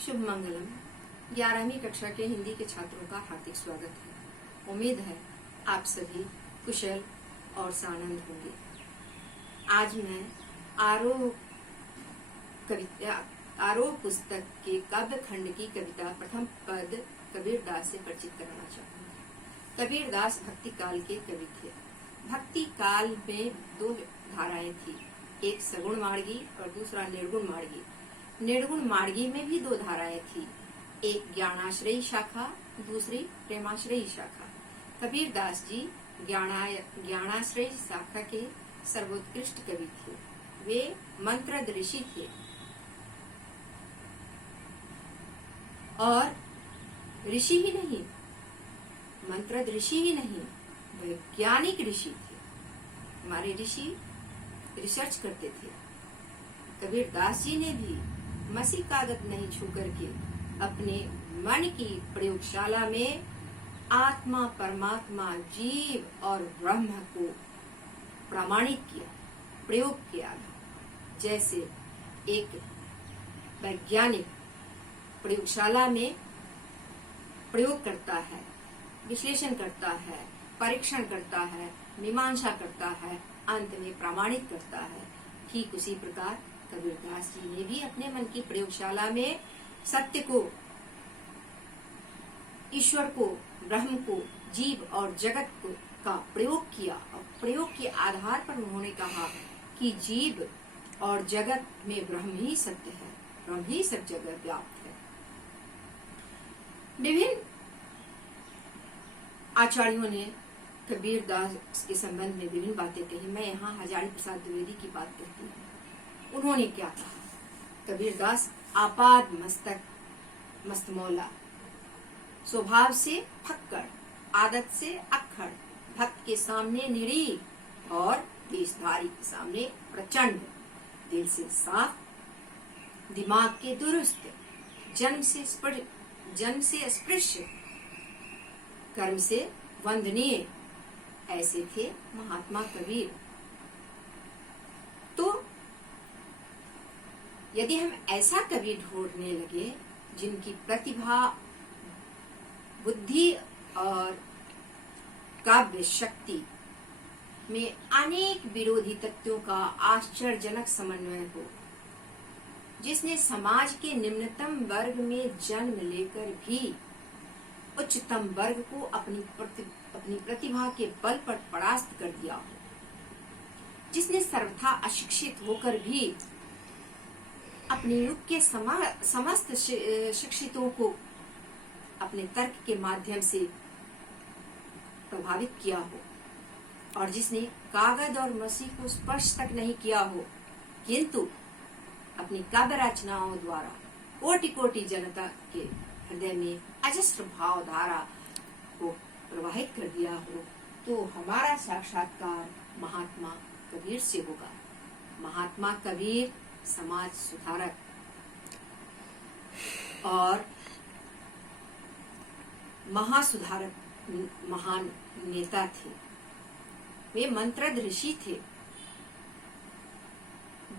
शुभ मंगलम। 11वीं कक्षा के हिंदी के छात्रों का हार्दिक स्वागत है। उम्मीद है आप सभी कुशल और सानंद होंगे। आज मैं आरोह पुस्तक के काव्य खंड की कविता प्रथम पद कबीरदास से परिचित कराना चाहूंगी। कबीरदास भक्ति काल के कवि थे। भक्ति काल में दो धाराएं थी, एक सगुण मार्गी और दूसरा निर्गुण मार्गी। निर्गुण मार्गी में भी दो धाराएं थी, एक ज्ञानाश्रयी शाखा, दूसरी प्रेमाश्रयी शाखा। कबीरदास जी ज्ञानाश्रयी शाखा के सर्वोत्कृष्ट कवि थे। वे मंत्रद ऋषि थे और ऋषि ही नहीं, मंत्रद ऋषि ही नहीं, वैज्ञानिक ऋषि थे। हमारे ऋषि रिसर्च करते थे। कबीरदास जी ने भी मसी कागज नहीं छू करके अपने मन की प्रयोगशाला में आत्मा, परमात्मा, जीव और ब्रह्म को प्रमाणित किया, प्रयोग किया। जैसे एक वैज्ञानिक प्रयोगशाला में प्रयोग करता है, विश्लेषण करता है, परीक्षण करता है, मीमांसा करता है, अंत में प्रमाणित करता है, ठीक उसी प्रकार कबीरदास जी ने भी अपने मन की प्रयोगशाला में सत्य को, ईश्वर को, ब्रह्म को, जीव और जगत को का प्रयोग किया और प्रयोग के आधार पर उन्होंने कहा कि जीव और जगत में ब्रह्म ही सत्य है, ब्रह्म ही सब जगह व्याप्त है। विभिन्न आचार्यों ने कबीरदास के संबंध में विभिन्न बातें कही। मैं यहाँ हजारी प्रसाद द्विवेदी की बात कहती हूँ। उन्होंने क्या कहा? कबीरदास आपाद मस्तक मस्तमौला, स्वभाव से फक्कड़, आदत से अक्खड़, भक्त के सामने निरीह और देशधारी के सामने प्रचंड, दिल से साफ, दिमाग के दुरुस्त, जन्म से स्पृश्य, कर्म से वंदनीय, ऐसे थे महात्मा कबीर। तो यदि हम ऐसा कवि ढूंढने लगे जिनकी प्रतिभा, बुद्धि और काव्य शक्ति में अनेक विरोधी तत्वों का आश्चर्यजनक समन्वय हो, जिसने समाज के निम्नतम वर्ग में जन्म लेकर भी उच्चतम वर्ग को अपनी प्रतिभा के बल पर परास्त कर दिया हो, जिसने सर्वथा अशिक्षित होकर भी अपने युग के समस्त शिक्षितों को अपने तर्क के माध्यम से प्रभावित किया हो, और जिसने कागज और मसी को स्पर्श तक नहीं किया हो, किंतु अपनी काव्य रचनाओं द्वारा कोटि कोटि जनता के हृदय में अजस्र भाव धारा को प्रवाहित कर दिया हो, तो हमारा साक्षात्कार महात्मा कबीर से होगा। महात्मा कबीर समाज सुधारक और महासुधारक, महान नेता थे। वे मंत्रद ऋषि थे।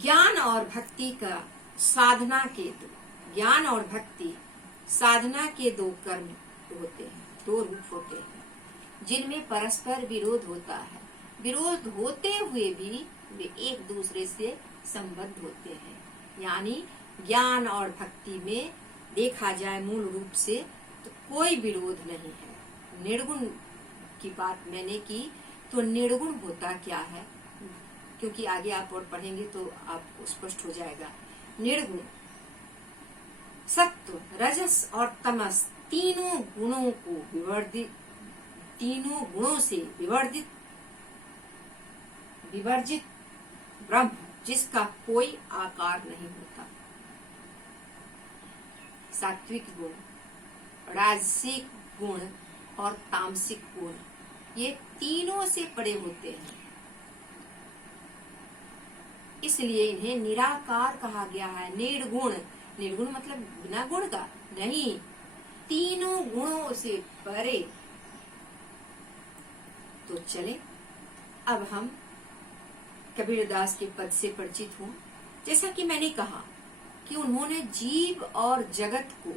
ज्ञान और भक्ति का साधना के ज्ञान और भक्ति साधना के दो कर्म होते हैं, दो रूप होते हैं, जिनमें परस्पर विरोध होता है। विरोध होते हुए भी वे एक दूसरे से संबद्ध होते हैं। यानी ज्ञान और भक्ति में देखा जाए मूल रूप से तो कोई विरोध नहीं है। निर्गुण की बात मैंने की, तो निर्गुण होता क्या है, क्योंकि आगे आप और पढ़ेंगे तो आपको स्पष्ट हो जाएगा। निर्गुण सत्व, रजस और तमस तीनों गुणों से विवर्जित ब्रह्म, जिसका कोई आकार नहीं होता। सात्विक गुण, राजसिक गुण और तामसिक गुण, ये तीनों से परे होते हैं। इसलिए इन्हें निराकार कहा गया है। निर्गुण, निर्गुण मतलब बिना गुण का नहीं, तीनों गुणों से परे। तो चले अब हम कबीरदास के पद से परिचित हूँ। जैसा कि मैंने कहा कि उन्होंने जीव और जगत को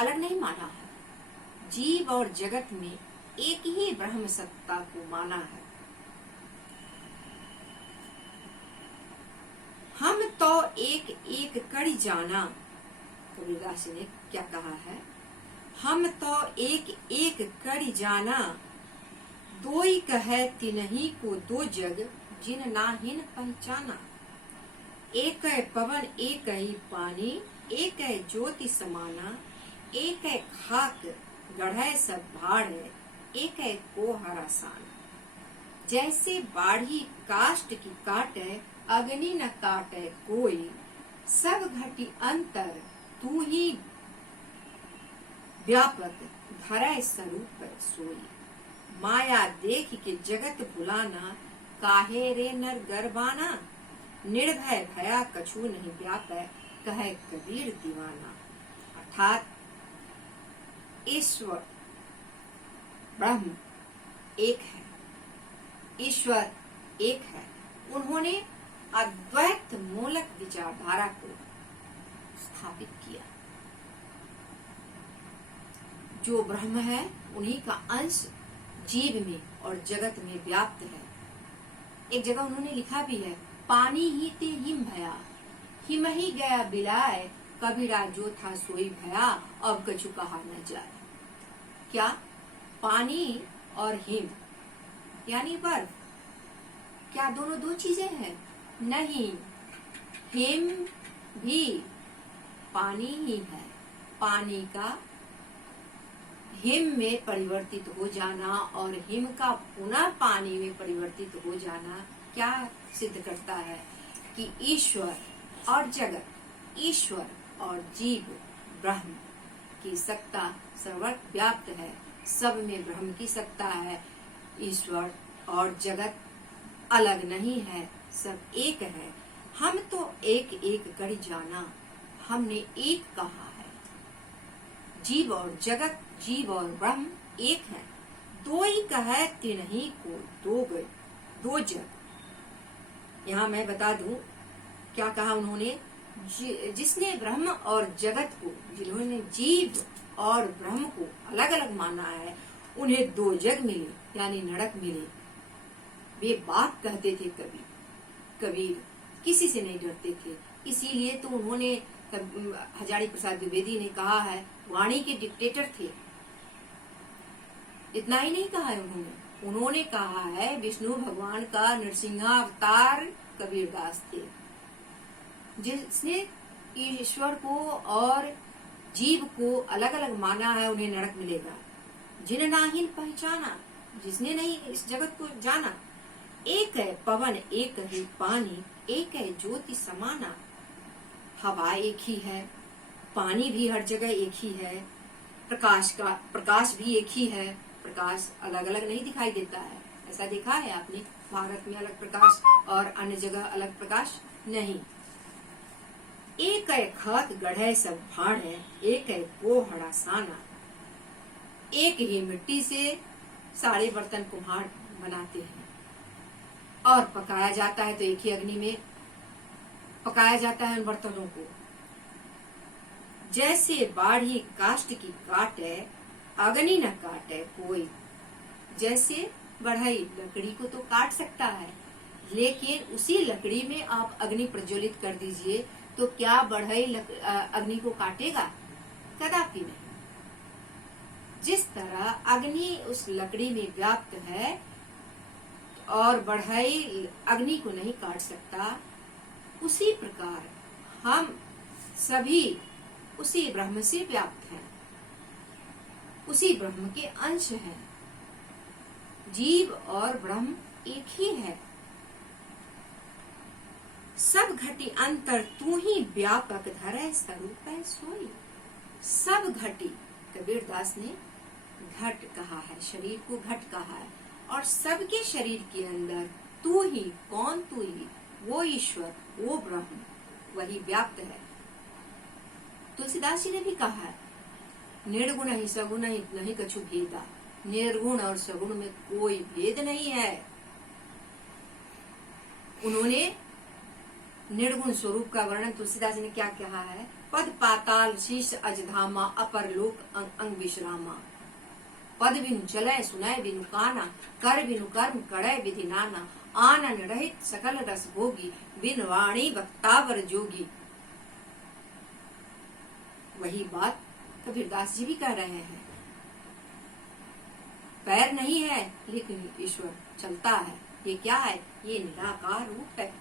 अलग नहीं माना है। जीव और जगत में एक ही ब्रह्म सत्ता को माना है। हम तो एक एक कड़ी जाना, कबीरदास जी ने क्या कहा है, हम तो एक एक कड़ी जाना, दोई कहे तिनही को दो जग, जिन नाहिन पहचाना। एक है पवन एक ही पानी, एक है ज्योति समाना, एक है खाक गढ़े सब भाड़, एक है कोहरा साना। जैसे बाढ़ी काष्ट की काटे, अग्नि न काटे कोई, सब घटी अंतर तू ही व्यापक, धरे स्वरूप सोई। माया देख के जगत भुलाना, काहे रे नर गरबाना। निर्भय भया कछु नहीं व्यापै, कहे कबीर दीवाना। अर्थात ईश्वर ब्रह्म एक है, ईश्वर एक है। उन्होंने अद्वैत मूलक विचारधारा को स्थापित किया। जो ब्रह्म है उन्हीं का अंश जीव में और जगत में व्याप्त है। एक जगह उन्होंने लिखा भी है, पानी ही ते हिम भया, हिम ही गया बिलाए, कबीरा जो था सोई भया, अब कछु कहा न जाए। क्या पानी और हिम यानी बर्फ, क्या दोनों दो चीजें हैं? नहीं, हिम भी पानी ही है। पानी का हिम में परिवर्तित हो जाना और हिम का पुनः पानी में परिवर्तित हो जाना क्या सिद्ध करता है कि ईश्वर और जगत, ईश्वर और जीव ब्रह्म की सत्ता सर्वत्र व्याप्त है। सब में ब्रह्म की सत्ता है। ईश्वर और जगत अलग नहीं है, सब एक है। हम तो एक एक कड़ी जाना, हमने एक कहा है। जीव और जगत, जीव और ब्रह्म एक है। दो ही कहे तिन्ही को दो जग। यहाँ मैं बता दूं क्या कहा उन्होंने, जिसने ब्रह्म और जगत को, जिन्होंने जीव और ब्रह्म को अलग अलग माना है, उन्हें दो जग मिले यानी नरक मिले। वे बात कहते थे कबीर किसी से नहीं डरते थे। इसीलिए तो उन्होंने, हजारी प्रसाद द्विवेदी ने कहा है, वाणी के डिक्टेटर थे। इतना ही नहीं कहा है उन्होंने कहा है विष्णु भगवान का नरसिंहावतार कबीरदास थे। जिसने ईश्वर को और जीव को अलग अलग माना है, उन्हें नरक मिलेगा। जिन नाहिन पहचाना, जिसने नहीं इस जगत को जाना। एक है पवन एक है पानी, एक है ज्योति समाना। हवा एक ही है, पानी भी हर जगह एक ही है, प्रकाश भी एक ही है। प्रकाश अलग अलग नहीं दिखाई देता है। ऐसा देखा है आपने? भारत में अलग प्रकाश और अन्य जगह अलग प्रकाश नहीं। एक है खत गढ़े सब भाड़ है, एक है कोहड़ा साना। एक ही मिट्टी से सारे बर्तन कुम्हार बनाते हैं और पकाया जाता है तो एक ही अग्नि में पकाया जाता है उन बर्तनों को। जैसे बाढ़ी काष्ट की काटे, अग्नि न काटे कोई। जैसे बढ़ई लकड़ी को तो काट सकता है, लेकिन उसी लकड़ी में आप अग्नि प्रज्वलित कर दीजिए तो क्या बढ़ई अग्नि को काटेगा? कदापि नहीं। जिस तरह अग्नि उस लकड़ी में व्याप्त है और बढ़ई अग्नि को नहीं काट सकता, उसी प्रकार हम सभी उसी ब्रह्म से व्याप्त हैं, उसी ब्रह्म के अंश हैं। जीव और ब्रह्म एक ही है। सब घटी अंतर तू ही व्यापक, धरे स्वरूप सोई। सब घटी, कबीरदास ने घट कहा है, शरीर को घट कहा है। और सबके शरीर के अंदर तू ही, कौन तू ही? वो ईश्वर, वो ब्रह्म, वही व्याप्त है। तुलसीदास जी ने भी कहा है, निर्गुण ही सगुण ही नहीं कछु भेदा। निर्गुण और सगुण में कोई भेद नहीं है। उन्होंने निर्गुण स्वरूप का वर्णन तुलसीदास जी ने क्या कहा है? पद पाताल शीश अजधामा अपर लोक अंग विश्रामा। पद बिनु चलय सुनय बिनु काना, कर बिनु कर्म कड़य विधि नाना। आनन रहित सकल रस भोगी, बिन वाणी वक्तावर जोगी। वही बात कबीरदास जी भी कह रहे हैं। पैर नहीं है लेकिन ईश्वर चलता है। ये क्या है? ये निराकार रूप है।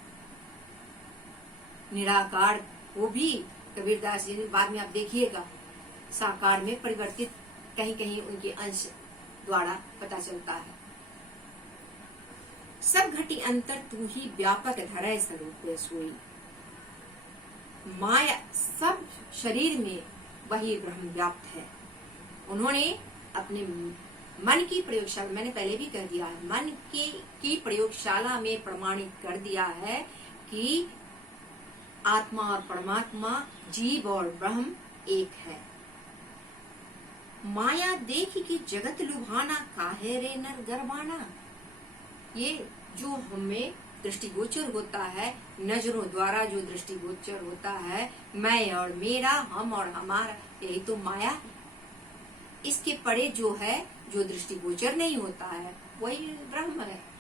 निराकार को भी कबीरदास जी ने बाद में आप देखिएगा साकार में परिवर्तित कहीं कहीं उनके अंश द्वारा पता चलता है। सब घटी अंतर तू ही व्यापक धरय स्वरूप सोई। माया सब शरीर में वही ब्रह्म व्याप्त है। उन्होंने अपने मन की प्रयोगशाला, मैंने पहले भी कह दिया है, मन की प्रयोगशाला में प्रमाणित कर दिया है कि आत्मा और परमात्मा, जीव और ब्रह्म एक है। माया देख के जगत लुभाना, काहे रे नर गरबाना। ये जो हमें दृष्टिगोचर होता है, नजरों द्वारा जो दृष्टिगोचर होता है, मैं और मेरा, हम और हमारा, यही तो माया है। इसके परे जो है, जो दृष्टिगोचर नहीं होता है, वही ब्रह्म है।